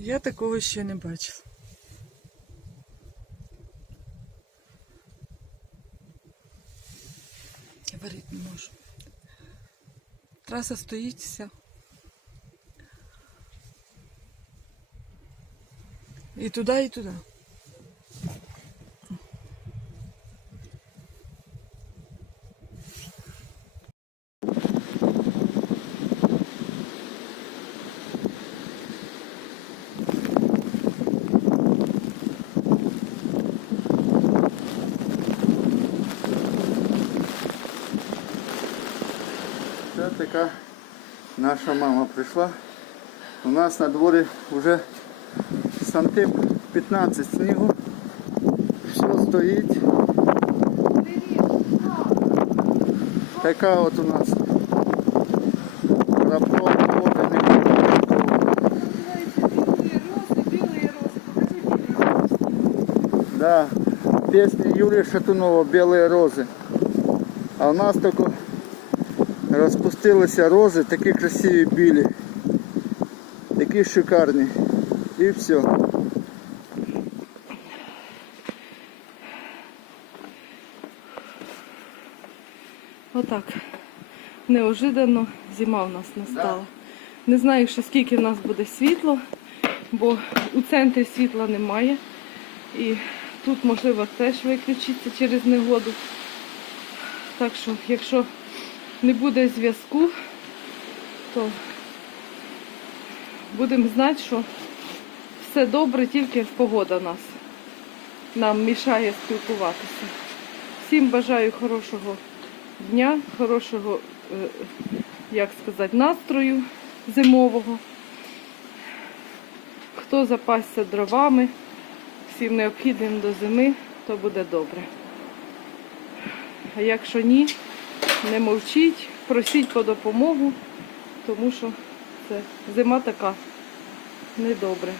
Я такого ще не бачила. Я варити не можу. Траса стоїть вся. І туди, і туди. Це така наша мама прийшла. У нас на дворі вже сантим 15 снігу. Все стоїть. Така от у нас раптова погода не Да, песня Юрия Шатунова «Белые розы». А у нас тільки Розпустилися рози, такі красиві білі, такі шикарні. І все. Отак. Неожиданно зима в нас настала. Не знаю, ще скільки в нас буде світло, бо у центрі світла немає. І тут, можливо, теж виключиться через негоду. Так що, якщо не буде зв'язку, то будемо знати, що все добре, тільки погода нас нам мішає спілкуватися. Всім бажаю хорошого дня, хорошого, е, як сказати, настрою зимового. Хто запасся дровами, всім необхідним до зими, то буде добре. А якщо ні, не мовчіть, просіть по допомогу, тому що це зима така недобре.